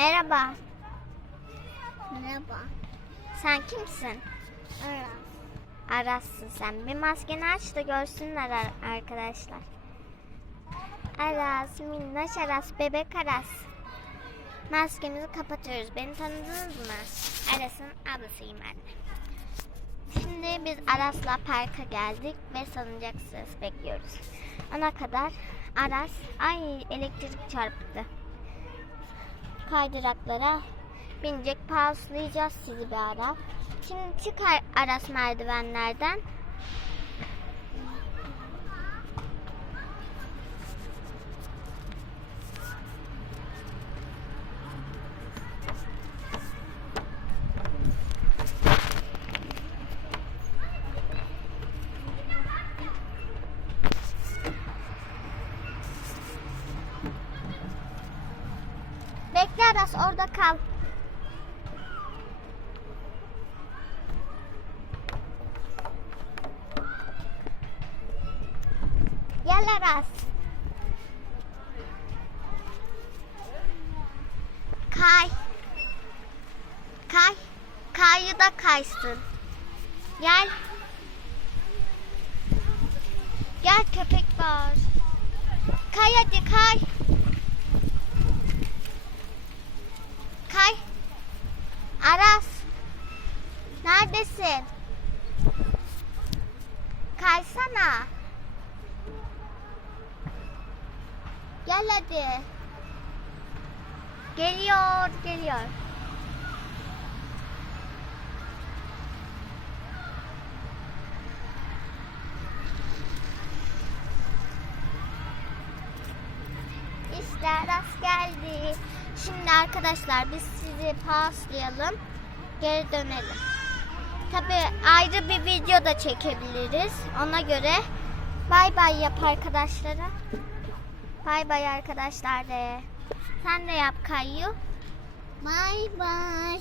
Merhaba. Merhaba. Sen kimsin? Aras. Aras'sın sen. Bir maskeni aç da görsünler ar- arkadaşlar. Aras, minnoş Aras, bebek Aras. Maskemizi kapatıyoruz. Beni tanıdınız mı? Aras'ın ablasıyım ben. Şimdi biz Aras'la parka geldik ve salıncak sırası bekliyoruz. Ona kadar Aras, ay elektrik çarptı. Kaydıraklara binecek, pauslayacağız sizi bir ara. Şimdi çıkar Aras merdivenlerden. Bekle Aras orada kal. Gel Aras. Kay. Kay. Kayı da kaysın. Gel. Gel köpek var. Kay hadi kay. Aras. Neredesin? Kaysana. Gel hadi. Geliyor, geliyor. İşte Aras geldi. Şimdi arkadaşlar biz sizi paslayalım. Geri dönelim. Tabi ayrı bir video da çekebiliriz. Ona göre bay bay yap arkadaşlara. Bay bay arkadaşlar de. Sen de yap Kayyu. Bye bye.